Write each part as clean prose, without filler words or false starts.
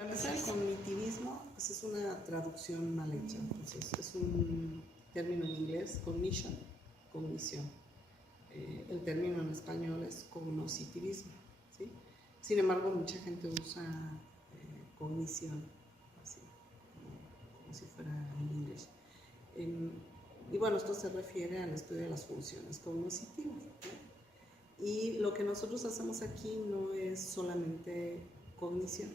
Para empezar, el cognitivismo pues, es una traducción mal hecha. Entonces, es un término en inglés, cognition, cognición. El término en español es cognoscitivismo, ¿sí? Sin embargo, mucha gente usa cognición, así, como si fuera en inglés. Y bueno, esto se refiere al estudio de las funciones cognitivas, ¿no? Y lo que nosotros hacemos aquí no es solamente cognición.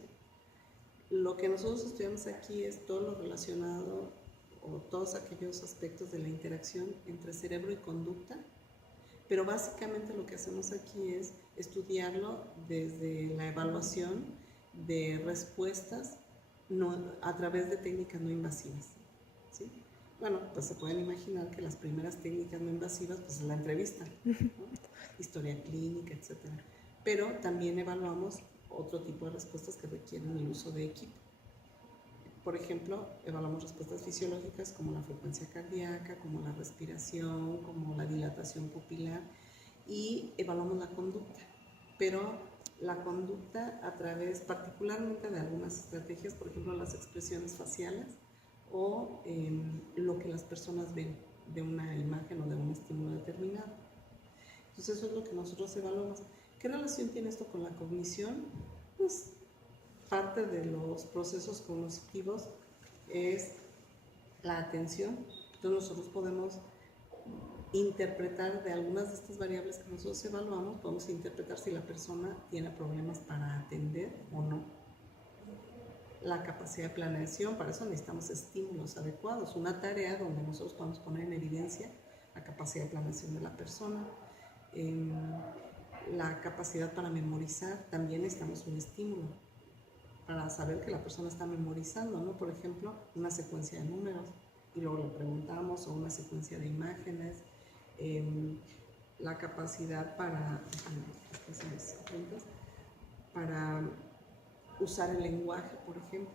Lo que nosotros estudiamos aquí es todo lo relacionado o todos aquellos aspectos de la interacción entre cerebro y conducta, pero básicamente lo que hacemos aquí es estudiarlo desde la evaluación de respuestas a través de técnicas no invasivas, ¿sí? Bueno, pues se pueden imaginar que las primeras técnicas no invasivas pues es la entrevista, ¿no? Historia clínica, etc. Pero también evaluamos otro tipo de respuestas que requieren el uso de equipo. Por ejemplo, evaluamos respuestas fisiológicas como la frecuencia cardíaca, como la respiración, como la dilatación pupilar, y evaluamos la conducta. Pero la conducta a través particularmente de algunas estrategias, por ejemplo, las expresiones faciales o lo que las personas ven de una imagen o de un estímulo determinado. Entonces eso es lo que nosotros evaluamos. ¿Qué relación tiene esto con la cognición? Pues parte de los procesos cognitivos es la atención. Entonces nosotros podemos interpretar de algunas de estas variables que nosotros evaluamos, podemos interpretar si la persona tiene problemas para atender o no. La capacidad de planeación, para eso necesitamos estímulos adecuados, una tarea donde nosotros podemos poner en evidencia la capacidad de planeación de la persona. La capacidad para memorizar, también necesitamos un estímulo para saber que la persona está memorizando, ¿no? Por ejemplo, una secuencia de números y luego le preguntamos, o una secuencia de imágenes. La capacidad para usar el lenguaje, por ejemplo.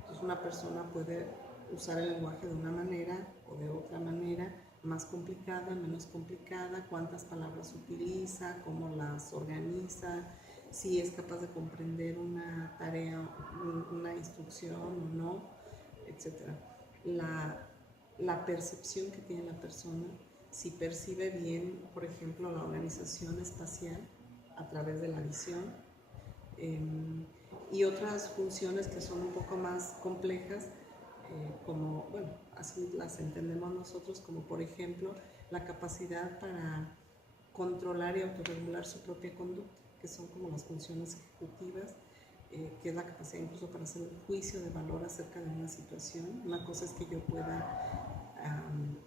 Entonces una persona puede usar el lenguaje de una manera o de otra manera, más complicada, menos complicada, cuántas palabras utiliza, cómo las organiza, si es capaz de comprender una tarea, una instrucción o no, etc. La percepción que tiene la persona, si percibe bien, por ejemplo, la organización espacial a través de la visión, y otras funciones que son un poco más complejas, como, bueno, así las entendemos nosotros, como por ejemplo la capacidad para controlar y autorregular su propia conducta, que son como las funciones ejecutivas, que es la capacidad incluso para hacer un juicio de valor acerca de una situación. Una cosa es que yo pueda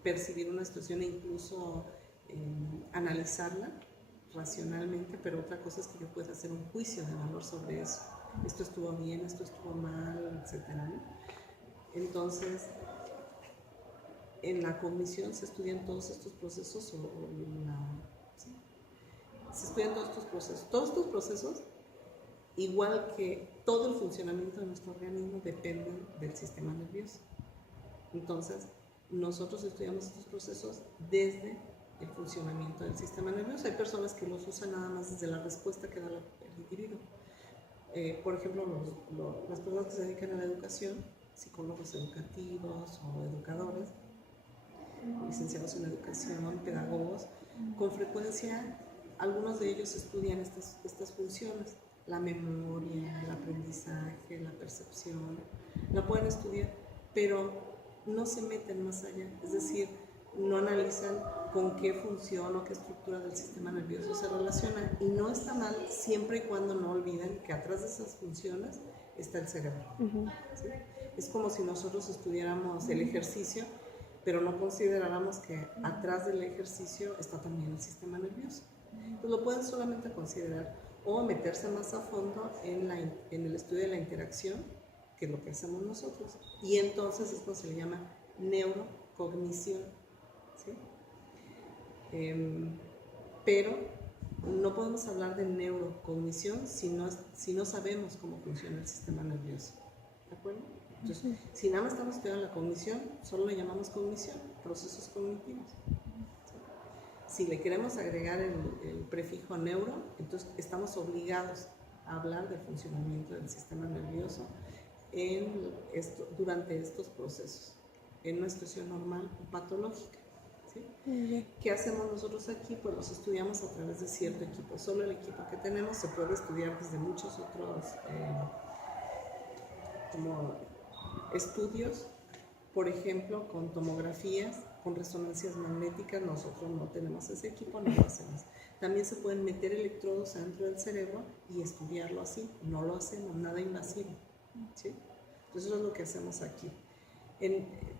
percibir una situación e incluso analizarla racionalmente, pero otra cosa es que yo pueda hacer un juicio de valor sobre eso. Esto estuvo bien, esto estuvo mal, etc. Entonces, en la cognición se estudian todos estos procesos, ¿sí? Se estudian todos estos procesos. Todos estos procesos, igual que todo el funcionamiento de nuestro organismo, dependen del sistema nervioso. Entonces, nosotros estudiamos estos procesos desde el funcionamiento del sistema nervioso. Hay personas que los usan nada más desde la respuesta que da el individuo. Por ejemplo, las personas que se dedican a la educación, psicólogos educativos o educadores, licenciados en educación, pedagogos, con frecuencia algunos de ellos estudian estas funciones, la memoria, el aprendizaje, la percepción, la pueden estudiar, pero no se meten más allá, es decir, no analizan con qué función o qué estructura del sistema nervioso se relaciona, y no está mal siempre y cuando no olviden que atrás de esas funciones está el cerebro. ¿Sí? Es como si nosotros estudiáramos el ejercicio, pero no consideráramos que atrás del ejercicio está también el sistema nervioso. Entonces lo pueden solamente considerar o meterse más a fondo en el estudio de la interacción, que es lo que hacemos nosotros, y entonces esto se le llama neurocognición, ¿sí? Pero no podemos hablar de neurocognición si no sabemos cómo funciona el sistema nervioso, ¿de acuerdo? Entonces, si nada más estamos estudiando la cognición, solo le llamamos cognición, procesos cognitivos. Si le queremos agregar el prefijo neuro, entonces estamos obligados hablar del funcionamiento del sistema nervioso durante estos procesos, en una situación normal o patológica. ¿Sí? ¿Qué hacemos nosotros aquí? Pues los estudiamos a través de cierto equipo. Solo el equipo que tenemos se puede estudiar desde muchos otros como estudios, por ejemplo, con tomografías, con resonancias magnéticas. Nosotros no tenemos ese equipo, no lo hacemos. También se pueden meter electrodos dentro del cerebro y estudiarlo así. No lo hacemos, nada invasivo. ¿Sí? Entonces, eso es lo que hacemos aquí.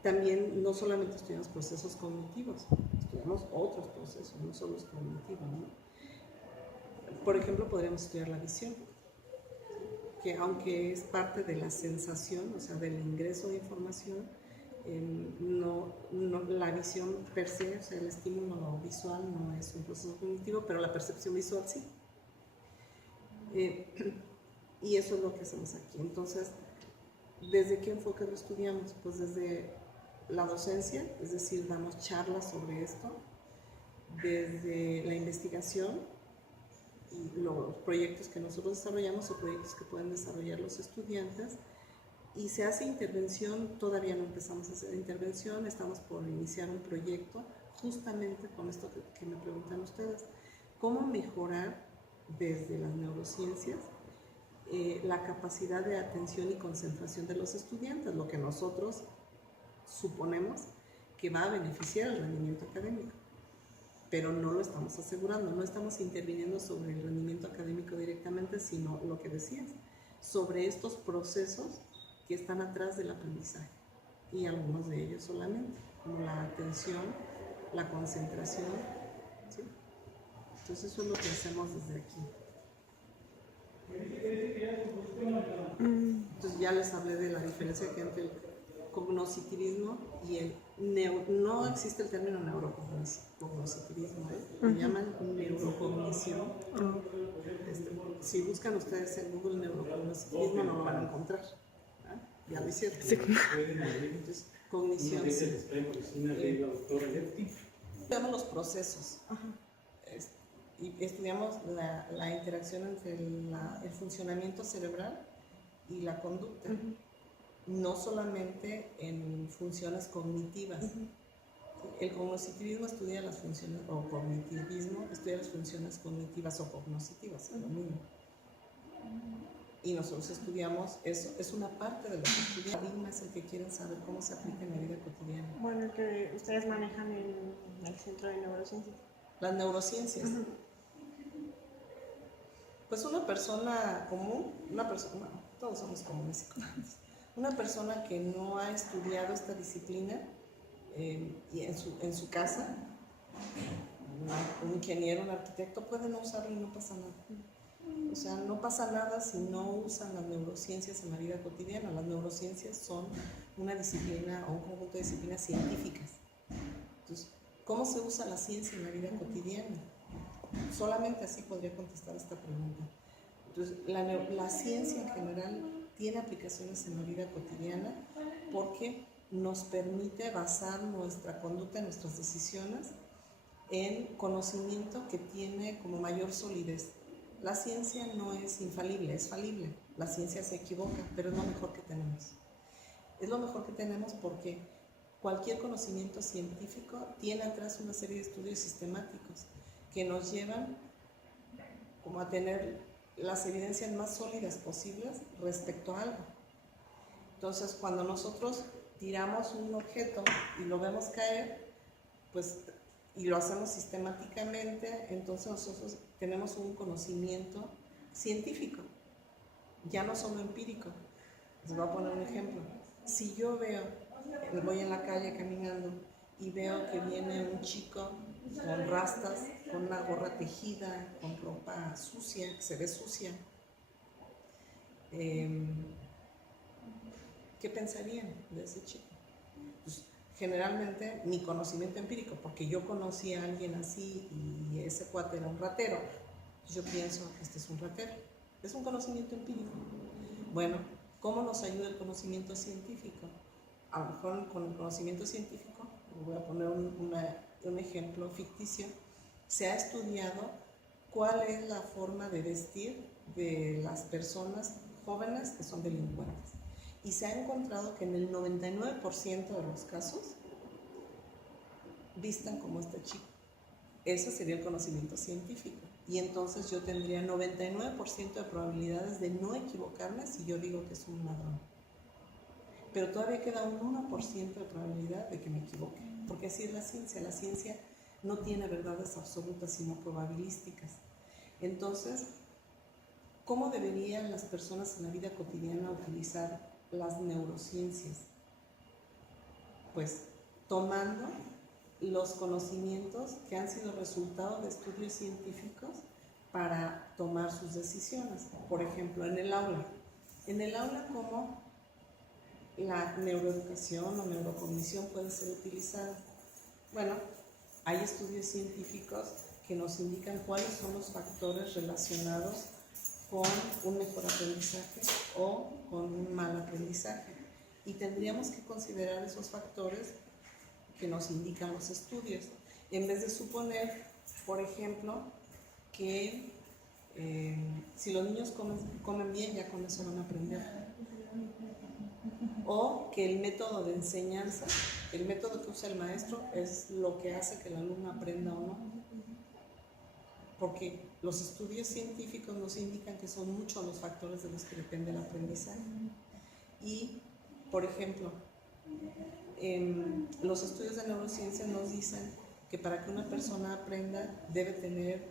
También no solamente estudiamos procesos cognitivos, estudiamos otros procesos, no solo los cognitivos, ¿no? Por ejemplo, podríamos estudiar la visión, que aunque es parte de la sensación, o sea, del ingreso de información, la visión per se, o sea, el estímulo visual no es un proceso cognitivo, pero la percepción visual sí. Y eso es lo que hacemos aquí. Entonces, ¿desde qué enfoque lo estudiamos? Pues desde la docencia, es decir, damos charlas sobre esto, desde la investigación y los proyectos que nosotros desarrollamos o proyectos que pueden desarrollar los estudiantes, y se hace intervención. Todavía no empezamos a hacer intervención, estamos por iniciar un proyecto justamente con esto que me preguntan ustedes, cómo mejorar desde las neurociencias la capacidad de atención y concentración de los estudiantes, lo que nosotros suponemos que va a beneficiar el rendimiento académico, pero no lo estamos asegurando, no estamos interviniendo sobre el rendimiento académico directamente, sino lo que decías, sobre estos procesos que están atrás del aprendizaje, y algunos de ellos solamente, como la atención, la concentración, ¿sí? Entonces eso es lo que hacemos desde aquí. Entonces ya les hablé de la diferencia que entre el cognoscitivismo y el no existe el término neurocognitivismo, lo llaman neurocognición. Si buscan ustedes en Google neurocognitivismo no lo van a encontrar, ¿verdad? Ya lo hicieron. Sí. Entonces, cognición, sí. Estudiamos los procesos. Y estudiamos la interacción entre el funcionamiento cerebral y la conducta, no solamente en funciones cognitivas. El cognitivismo estudia las funciones, o cognitivismo estudia las funciones cognitivas o cognitivas, es lo mismo. Y nosotros estudiamos eso, es una parte de lo que estudiamos. El paradigma es el que quieren saber cómo se aplica en la vida cotidiana. Bueno, el que ustedes manejan en el Centro de Neurociencias. Las neurociencias. Pues una persona común, bueno, todos somos comunes y comunes. Una persona que no ha estudiado esta disciplina y en su casa, un ingeniero, un arquitecto, puede no usarlo y no pasa nada. O sea, no pasa nada si no usan las neurociencias en la vida cotidiana. Las neurociencias son una disciplina o un conjunto de disciplinas científicas. Entonces, ¿cómo se usa la ciencia en la vida cotidiana? Solamente así podría contestar esta pregunta. Entonces, la ciencia en general tiene aplicaciones en la vida cotidiana porque nos permite basar nuestra conducta, nuestras decisiones en conocimiento que tiene como mayor solidez. La ciencia no es infalible, es falible. La ciencia se equivoca, pero es lo mejor que tenemos. Es lo mejor que tenemos porque cualquier conocimiento científico tiene atrás una serie de estudios sistemáticos que nos llevan como a tener las evidencias más sólidas posibles respecto a algo. Entonces, cuando nosotros tiramos un objeto y lo vemos caer, pues, y lo hacemos sistemáticamente, entonces nosotros tenemos un conocimiento científico, ya no solo empírico. Les voy a poner un ejemplo. Si yo voy en la calle caminando y veo que viene un chico con rastas, con una gorra tejida, con ropa sucia, que se ve sucia, ¿qué pensarían de ese chico? Pues, generalmente mi conocimiento empírico, porque yo conocí a alguien así y ese cuate era un ratero, yo pienso que este es un ratero. Es un conocimiento empírico. Bueno, ¿cómo nos ayuda el conocimiento científico? A lo mejor con el conocimiento científico, voy a poner un ejemplo ficticio, se ha estudiado cuál es la forma de vestir de las personas jóvenes que son delincuentes. Y se ha encontrado que en el 99% de los casos vistan como este chico. Ese sería el conocimiento científico. Y entonces yo tendría 99% de probabilidades de no equivocarme si yo digo que es un ladrón. Pero todavía queda un 1% de probabilidad de que me equivoque. Porque así es la ciencia. La ciencia no tiene verdades absolutas, sino probabilísticas. Entonces, ¿cómo deberían las personas en la vida cotidiana utilizar las neurociencias? Pues tomando los conocimientos que han sido resultado de estudios científicos para tomar sus decisiones. Por ejemplo, en el aula. En el aula, ¿cómo la neuroeducación o neurocognición puede ser utilizada? Bueno, hay estudios científicos que nos indican cuáles son los factores relacionados con un mejor aprendizaje o con un mal aprendizaje. Y tendríamos que considerar esos factores que nos indican los estudios, en vez de suponer, por ejemplo, que si los niños comen bien, ya con eso van a aprender. O que el método de enseñanza, el método que usa el maestro, es lo que hace que el alumno aprenda o no. Porque los estudios científicos nos indican que son muchos los factores de los que depende el aprendizaje. Y, por ejemplo, los estudios de neurociencia nos dicen que para que una persona aprenda debe tener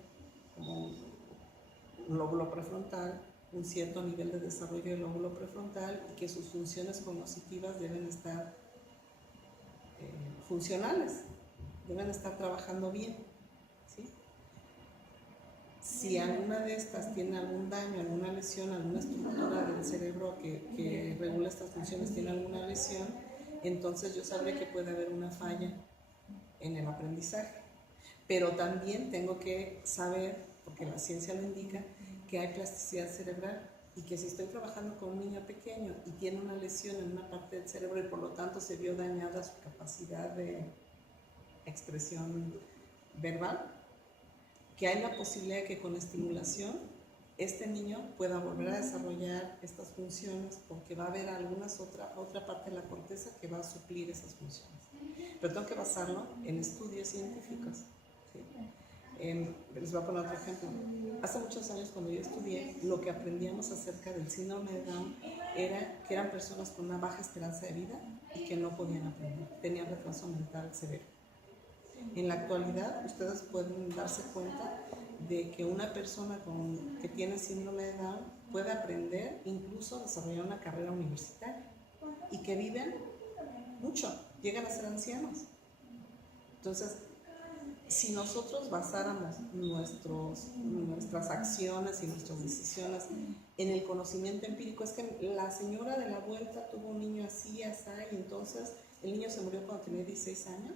como un lóbulo prefrontal, un cierto nivel de desarrollo del lóbulo prefrontal y que sus funciones cognitivas deben estar funcionales, deben estar trabajando bien, ¿sí? Si alguna de estas tiene algún daño, alguna lesión, alguna estructura del cerebro que regula estas funciones tiene alguna lesión, entonces yo sabré que puede haber una falla en el aprendizaje. Pero también tengo que saber, porque la ciencia lo indica, que hay plasticidad cerebral y que si estoy trabajando con un niño pequeño y tiene una lesión en una parte del cerebro y por lo tanto se vio dañada su capacidad de expresión verbal, que hay la posibilidad de que con estimulación este niño pueda volver a desarrollar estas funciones porque va a haber otra parte de la corteza que va a suplir esas funciones. Pero tengo que basarlo en estudios científicos, ¿sí? Les voy a poner otro ejemplo. Hace muchos años cuando yo estudié, lo que aprendíamos acerca del síndrome de Down era que eran personas con una baja esperanza de vida y que no podían aprender, tenían retraso mental severo. En la actualidad, ustedes pueden darse cuenta de que una persona que tiene síndrome de Down puede aprender, incluso desarrollar una carrera universitaria y que viven mucho, llegan a ser ancianos. Entonces, si nosotros basáramos nuestras acciones y nuestras decisiones en el conocimiento empírico, es que la señora de la vuelta tuvo un niño así, así, y entonces el niño se murió cuando tenía 16 años,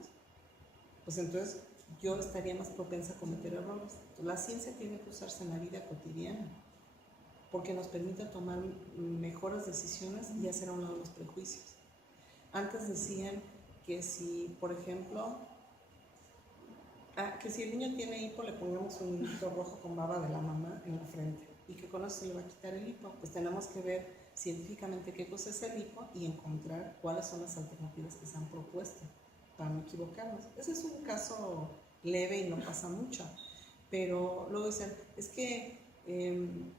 pues entonces yo estaría más propensa a cometer errores. La ciencia tiene que usarse en la vida cotidiana porque nos permite tomar mejores decisiones y hacer a un lado los prejuicios. Antes decían que si, por ejemplo, que si el niño tiene hipo le pongamos un hilito rojo con baba de la mamá en la frente y que con eso se le va a quitar el hipo. Pues tenemos que ver científicamente qué cosa es el hipo y encontrar cuáles son las alternativas que se han propuesto para no equivocarnos. Ese es un caso leve y no pasa mucho, pero luego dicen, es que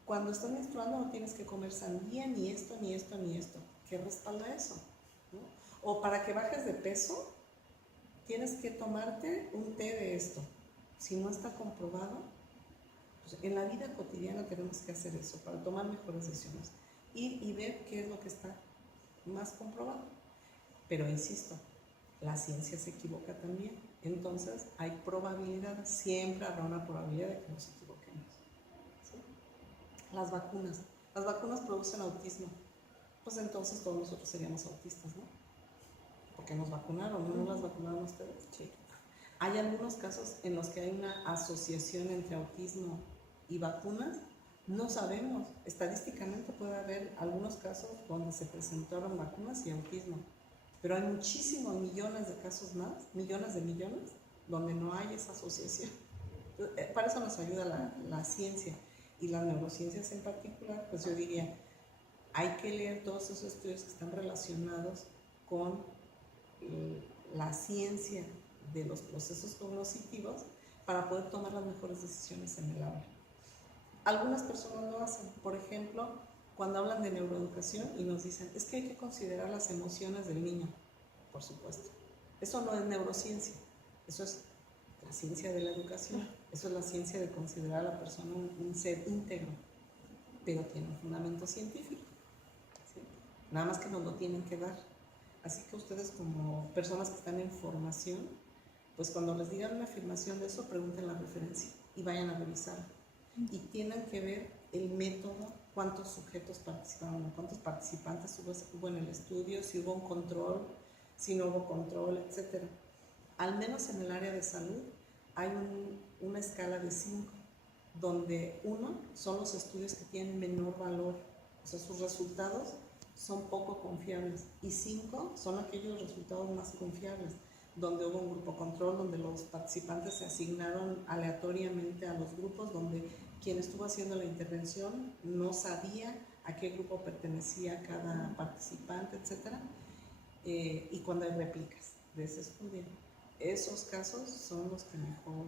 cuando estás menstruando no tienes que comer sandía, ni esto, ni esto, ni esto. ¿Qué respalda eso? ¿No? O para que bajes de peso, tienes que tomarte un té de esto. Si no está comprobado, pues en la vida cotidiana tenemos que hacer eso para tomar mejores decisiones. Ir y ver qué es lo que está más comprobado. Pero insisto, la ciencia se equivoca también. Entonces hay probabilidad, siempre habrá una probabilidad de que nos equivoquemos. ¿Sí? Las vacunas producen autismo. Pues entonces todos nosotros seríamos autistas, ¿no? Porque nos vacunaron, ¿no las vacunaron ustedes? Sí. Hay algunos casos en los que hay una asociación entre autismo y vacunas. No sabemos. Estadísticamente puede haber algunos casos donde se presentaron vacunas y autismo. Pero hay muchísimos, millones de casos más, millones de millones, donde no hay esa asociación. Para eso nos ayuda la ciencia. y las neurociencias en particular, pues yo diría, hay que leer todos esos estudios que están relacionados con la ciencia de los procesos cognitivos para poder tomar las mejores decisiones en el aula. Algunas personas lo hacen, por ejemplo, cuando hablan de neuroeducación y nos dicen, es que hay que considerar las emociones del niño, por supuesto. Eso no es neurociencia, eso es la ciencia de la educación, eso es la ciencia de considerar a la persona un ser íntegro, pero tiene un fundamento científico, ¿sí? Nada más que nos lo tienen que dar. Así que ustedes como personas que están en formación, pues cuando les digan una afirmación de eso, pregunten la referencia y vayan a revisar. Y tienen que ver el método, cuántos sujetos participaron, cuántos participantes hubo en el estudio, si hubo un control, si no hubo control, etc. Al menos en el área de salud hay una escala de 5, donde 1 son los estudios que tienen menor valor, o sea, sus resultados son poco confiables, y 5 son aquellos resultados más confiables, donde hubo un grupo control, donde los participantes se asignaron aleatoriamente a los grupos, donde quien estuvo haciendo la intervención no sabía a qué grupo pertenecía cada participante, etc. Y cuando hay réplicas de ese estudio, esos casos son los que mejor,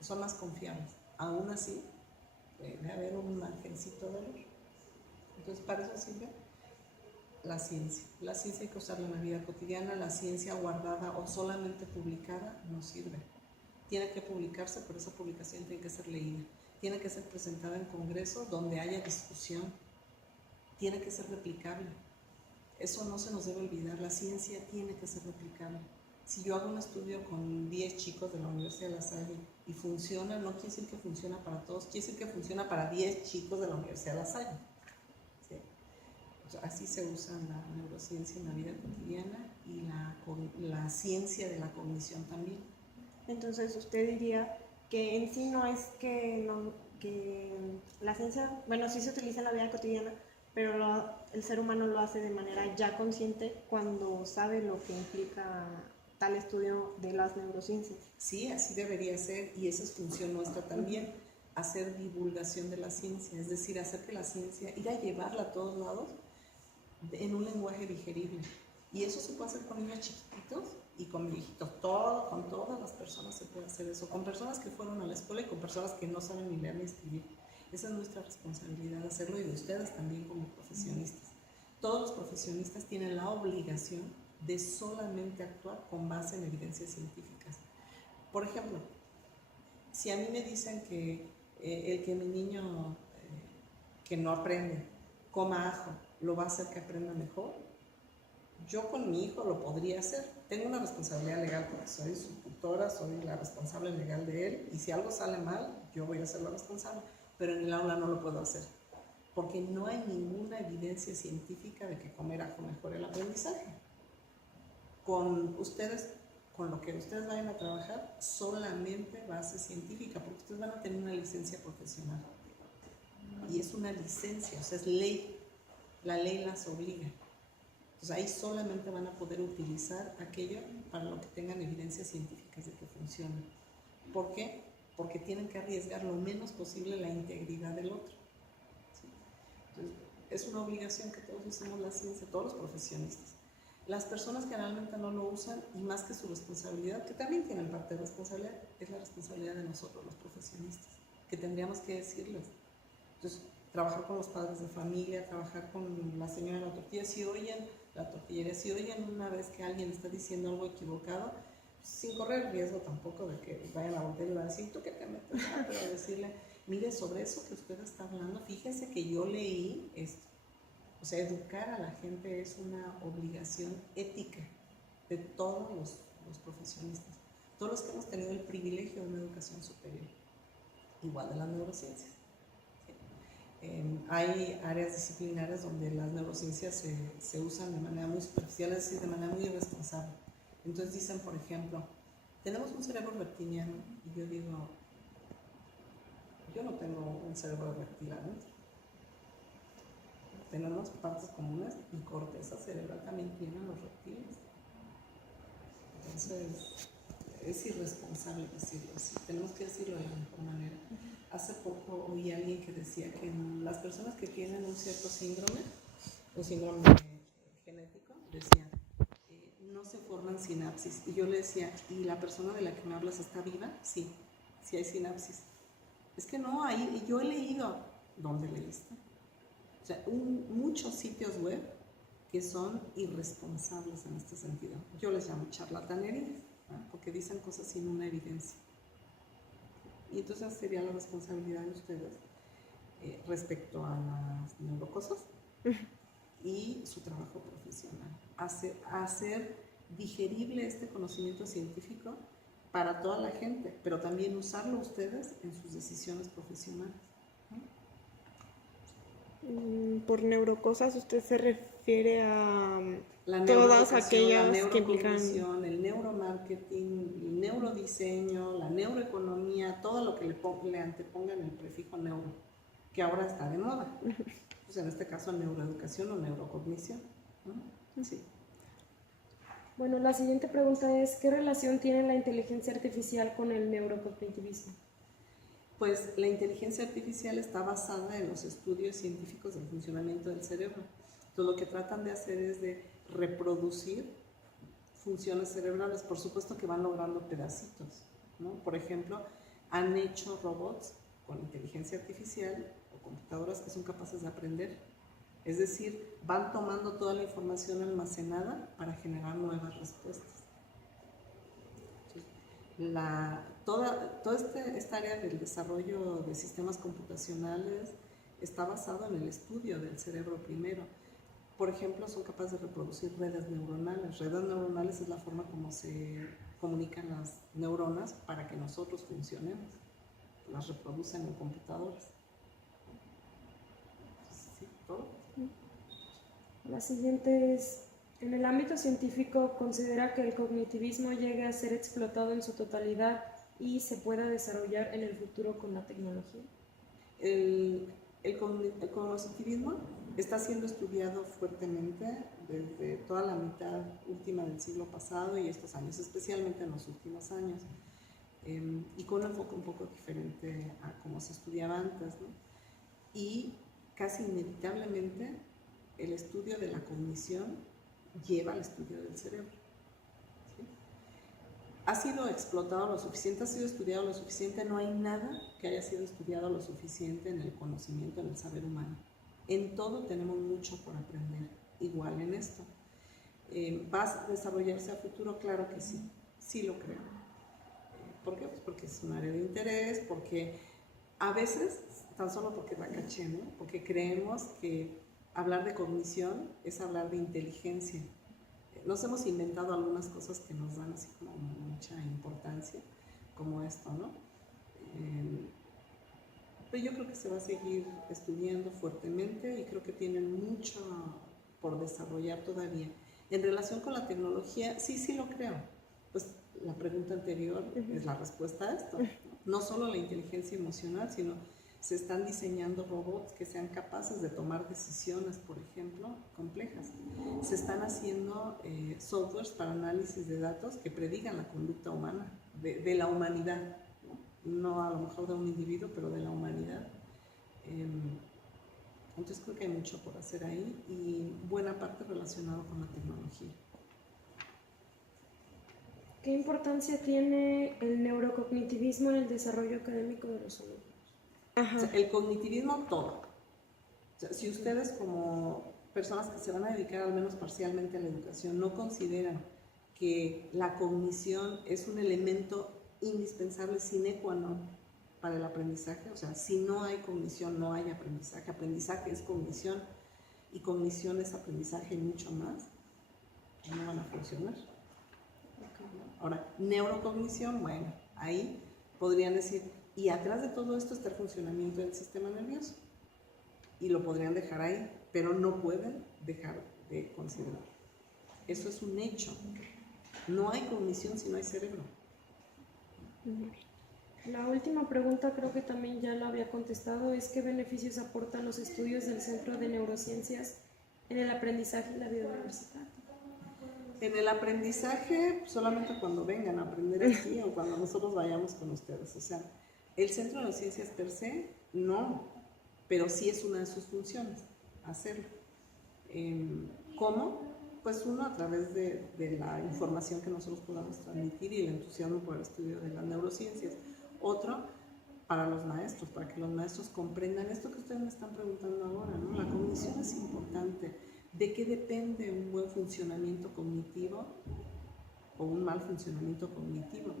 son más confiables. Aún así, puede haber un margencito de error. Entonces, para eso sirve la ciencia. La ciencia hay que usarla en la vida cotidiana. La ciencia guardada o solamente publicada no sirve. Tiene que publicarse, pero esa publicación tiene que ser leída. Tiene que ser presentada en congresos donde haya discusión. Tiene que ser replicable. Eso no se nos debe olvidar. La ciencia tiene que ser replicable. Si yo hago un estudio con 10 chicos de la Universidad de La Salle y funciona, no quiere decir que funciona para todos, quiere decir que funciona para 10 chicos de la Universidad de La Salle. ¿Sí? Así se usa la neurociencia en la vida cotidiana y la ciencia de la cognición también. Entonces, usted diría que en sí no es que la ciencia, bueno, sí se utiliza en la vida cotidiana, pero el ser humano lo hace de manera ya consciente cuando sabe lo que implica tal estudio de las neurociencias. Sí, así debería ser, y esa es función nuestra también, hacer divulgación de la ciencia, es decir, hacer que la ciencia, ir a llevarla a todos lados en un lenguaje digerible. Y eso se puede hacer con niños chiquititos y con viejitos, con todas las personas se puede hacer eso, con personas que fueron a la escuela y con personas que no saben ni leer ni escribir. Esa es nuestra responsabilidad hacerlo, y de ustedes también como profesionistas. Todos los profesionistas tienen la obligación de solamente actuar con base en evidencias científicas. Por ejemplo, si a mí me dicen que el que mi niño que no aprende coma ajo lo va a hacer que aprenda mejor, yo con mi hijo lo podría hacer. Tengo una responsabilidad legal porque soy su tutora, soy la responsable legal de él, y si algo sale mal, yo voy a ser la responsable, pero en el aula no lo puedo hacer, porque no hay ninguna evidencia científica de que comer ajo mejore el aprendizaje. Con ustedes, con lo que ustedes vayan a trabajar, solamente base científica, porque ustedes van a tener una licencia profesional, y es una licencia, o sea, es ley, la ley las obliga. Entonces ahí solamente van a poder utilizar aquello para lo que tengan evidencias científicas de que funciona. ¿Por qué? Porque tienen que arriesgar lo menos posible la integridad del otro. ¿Sí? Entonces, es una obligación que todos usemos la ciencia, todos los profesionistas. Las personas generalmente no lo usan, y más que su responsabilidad, que también tienen parte de responsabilidad, es la responsabilidad de nosotros, los profesionistas, que tendríamos que decirles. Entonces, trabajar con los padres de familia, trabajar con la señora de la tortilla, si oyen la tortillería, si oyen una vez que alguien está diciendo algo equivocado, sin correr el riesgo tampoco de que vayan a voltear y van a decir, ¿tú qué te metes? Pero decirle, mire, sobre eso que usted está hablando, fíjese que yo leí esto. O sea, educar a la gente es una obligación ética de todos los profesionistas, todos los que hemos tenido el privilegio de una educación superior, igual de las neurociencias. Hay áreas disciplinarias donde las neurociencias se usan de manera muy superficial, es decir, de manera muy irresponsable. Entonces dicen, por ejemplo, tenemos un cerebro reptiliano, y yo digo, yo no tengo un cerebro reptiliano. Tenemos partes comunes, y corteza cerebral también tienen los reptiles. Entonces, es irresponsable decirlo así, tenemos que decirlo de la mejor manera. Hace poco oí a alguien que decía que las personas que tienen un cierto síndrome, un síndrome genético, decían, no se forman sinapsis. Y yo le decía, ¿y la persona de la que me hablas está viva? Sí, sí hay sinapsis. Es que no, ahí yo he leído. ¿Dónde leíste? O sea, muchos sitios web que son irresponsables en este sentido. Yo les llamo charlatanería, ¿no? Porque dicen cosas sin una evidencia. Y entonces sería la responsabilidad de ustedes respecto a las neurocosas y su trabajo profesional. Hacer digerible este conocimiento científico para toda la gente, pero también usarlo ustedes en sus decisiones profesionales. Por neurocosas usted se refiere a todas aquellas que implican el neuromarketing, el neurodiseño, la neuroeconomía, todo lo que le antepongan el prefijo neuro, que ahora está de moda. Pues en este caso neuroeducación o neurocognición, ¿no? Sí. Bueno, la siguiente pregunta es, ¿qué relación tiene la inteligencia artificial con el neurocognitivismo? Pues la inteligencia artificial está basada en los estudios científicos del funcionamiento del cerebro. Entonces lo que tratan de hacer es de reproducir funciones cerebrales. Por supuesto que van logrando pedacitos, ¿no? Por ejemplo, han hecho robots con inteligencia artificial o computadoras que son capaces de aprender. Es decir, van tomando toda la información almacenada para generar nuevas respuestas. Toda esta área del desarrollo de sistemas computacionales está basado en el estudio del cerebro primero. Por ejemplo, son capaces de reproducir redes neuronales. Redes neuronales es la forma como se comunican las neuronas para que nosotros funcionemos. Las reproducen en computadoras. Sí, todo. La siguiente es, ¿en el ámbito científico considera que el cognitivismo llegue a ser explotado en su totalidad y se pueda desarrollar en el futuro con la tecnología? El cognitivismo está siendo estudiado fuertemente desde toda la mitad última del siglo pasado y estos años, especialmente en los últimos años, y con un enfoque un poco diferente a como se estudiaba antes, ¿no? Y casi inevitablemente el estudio de la cognición lleva al estudio del cerebro. ¿Sí? Ha sido explotado lo suficiente, ha sido estudiado lo suficiente, no hay nada que haya sido estudiado lo suficiente en el conocimiento, en el saber humano. En todo tenemos mucho por aprender, igual en esto. ¿Va a desarrollarse a futuro? Claro que sí, sí lo creo. ¿Por qué? Pues porque es un área de interés, porque a veces, tan solo porque la caché, ¿no? Porque creemos que hablar de cognición es hablar de inteligencia. Nos hemos inventado algunas cosas que nos dan así como mucha importancia, como esto, ¿no? Pero yo creo que se va a seguir estudiando fuertemente y creo que tienen mucho por desarrollar todavía. En relación con la tecnología, sí lo creo. Pues la pregunta anterior es la respuesta a esto. No solo la inteligencia emocional, sino se están diseñando robots que sean capaces de tomar decisiones, por ejemplo, complejas. Se están haciendo softwares para análisis de datos que predigan la conducta humana, de la humanidad, no a lo mejor de un individuo, pero de la humanidad. Entonces creo que hay mucho por hacer ahí y buena parte relacionado con la tecnología. ¿Qué importancia tiene el neurocognitivismo en el desarrollo académico de los alumnos? O sea, el cognitivismo, todo. O sea, si ustedes como personas que se van a dedicar al menos parcialmente a la educación no consideran que la cognición es un elemento indispensable sine qua non para el aprendizaje, o sea, si no hay cognición no hay aprendizaje, aprendizaje es cognición y cognición es aprendizaje y mucho más, no van a funcionar. Ahora, neurocognición, bueno, ahí podrían decir, y atrás de todo esto está el funcionamiento del sistema nervioso. Y lo podrían dejar ahí, pero no pueden dejar de considerar. Eso es un hecho. No hay cognición si no hay cerebro. La última pregunta creo que también ya la había contestado, es ¿qué beneficios aportan los estudios del Centro de Neurociencias en el aprendizaje y la vida universitaria? En el aprendizaje, solamente cuando vengan a aprender aquí o cuando nosotros vayamos con ustedes. O sea, el Centro de Neurociencias per se, no, pero sí es una de sus funciones, hacerlo. ¿Cómo? Pues uno, a través de la información que nosotros podamos transmitir y el entusiasmo por el estudio de las neurociencias. Otro, para los maestros, para que los maestros comprendan esto que ustedes me están preguntando ahora, ¿no? La cognición es importante. ¿De qué depende un buen funcionamiento cognitivo o un mal funcionamiento cognitivo?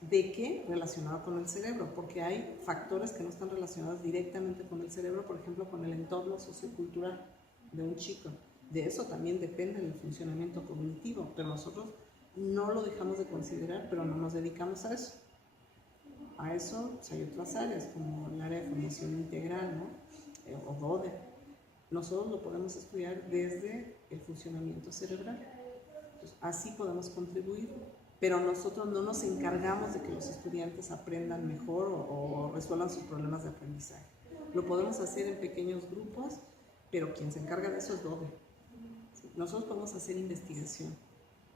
¿De qué? Relacionado con el cerebro, porque hay factores que no están relacionados directamente con el cerebro, por ejemplo, con el entorno sociocultural de un chico. De eso también depende el funcionamiento cognitivo, pero nosotros no lo dejamos de considerar, pero no nos dedicamos a eso. A eso pues, hay otras áreas, como el área de formación integral, ¿no? O DODE. Nosotros lo podemos estudiar desde el funcionamiento cerebral. Entonces, así podemos contribuir, pero nosotros no nos encargamos de que los estudiantes aprendan mejor o resuelvan sus problemas de aprendizaje. Lo podemos hacer en pequeños grupos, pero quien se encarga de eso es DODE. Nosotros podemos hacer investigación,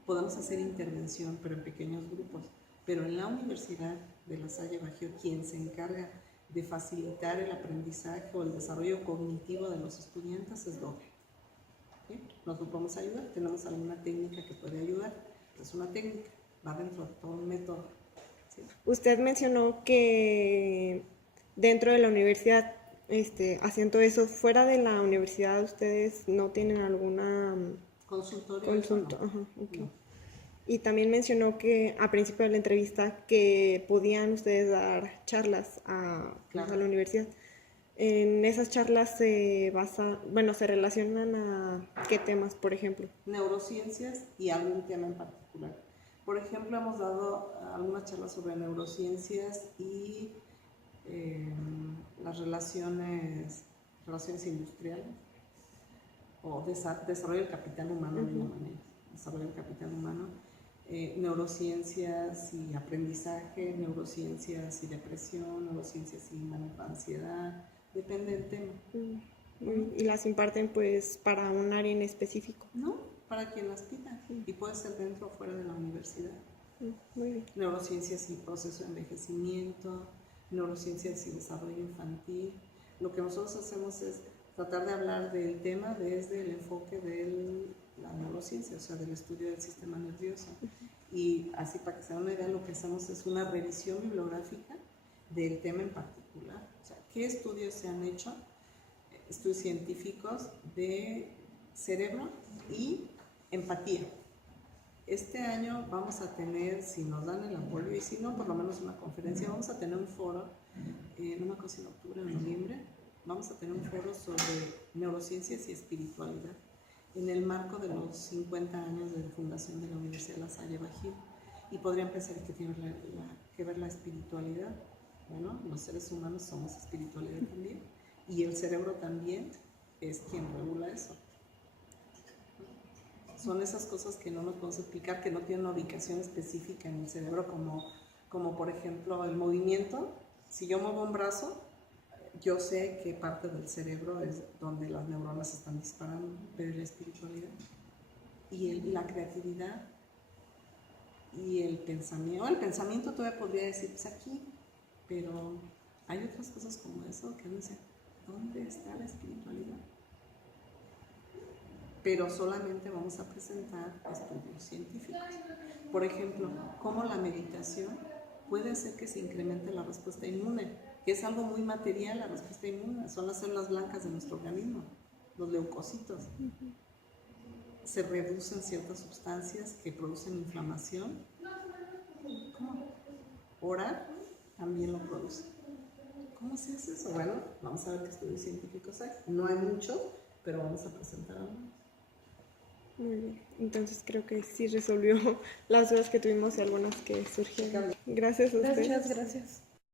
podemos hacer intervención, pero en pequeños grupos. Pero en la Universidad de La Salle Bajío, quien se encarga de facilitar el aprendizaje o el desarrollo cognitivo de los estudiantes es DODE. ¿Sí? Nosotros podemos ayudar, tenemos alguna técnica que puede ayudar, es una técnica, va dentro de todo un método. ¿Sí? Usted mencionó que dentro de la universidad, haciendo eso, fuera de la universidad, ¿ustedes no tienen alguna consultorio? Consulta, No. ajá, okay. No. Y también mencionó que a principio de la entrevista que podían ustedes dar charlas a la universidad. En esas charlas se relacionan a qué temas, por ejemplo. Neurociencias y algún tema en particular. Por ejemplo, hemos dado algunas charlas sobre neurociencias y las relaciones industriales o desarrollo del capital humano, de alguna manera. Desarrollo del capital humano. Neurociencias y aprendizaje, neurociencias y depresión, neurociencias y ansiedad, depende del tema. ¿Y las imparten pues para un área en específico? No, para quien las pida, y puede ser dentro o fuera de la universidad. Muy bien. Neurociencias y proceso de envejecimiento, neurociencias y desarrollo infantil. Lo que nosotros hacemos es tratar de hablar del tema desde el enfoque de la neurociencia, o sea, del estudio del sistema nervioso. Y así, para que se den una idea, lo que hacemos es una revisión bibliográfica del tema en particular. O sea, ¿qué estudios se han hecho? Estudios científicos de cerebro y empatía. Este año vamos a tener, si nos dan el apoyo, y si no, por lo menos una conferencia, vamos a tener un foro, no me acuerdo si en octubre o en noviembre, vamos a tener un foro sobre neurociencias y espiritualidad en el marco de los 50 años de fundación de la Universidad de La Salle Bajío. Y podrían pensar que tiene que ver la espiritualidad. Bueno, los seres humanos somos espiritualidad también, y el cerebro también es quien regula eso. Son esas cosas que no nos podemos explicar, que no tienen una ubicación específica en el cerebro, como por ejemplo el movimiento. Si yo muevo un brazo, yo sé qué parte del cerebro es donde las neuronas están disparando, pero la espiritualidad y la creatividad y el pensamiento todavía podría decir, pues aquí, pero hay otras cosas como eso que uno dice, ¿dónde está la espiritualidad? Pero solamente vamos a presentar estudios científicos. Por ejemplo, cómo la meditación puede hacer que se incremente la respuesta inmune, que es algo muy material. La respuesta inmune son las células blancas de nuestro organismo, los leucocitos. Se reducen ciertas sustancias que producen inflamación. ¿Cómo? Orar también lo produce. ¿Cómo se hace eso? Bueno, vamos a ver qué estudios científicos hay. No hay muchos, pero vamos a presentar algunos. Muy bien, entonces creo que sí resolvió las dudas que tuvimos y algunas que surgieron. Gracias a ustedes. Muchas gracias.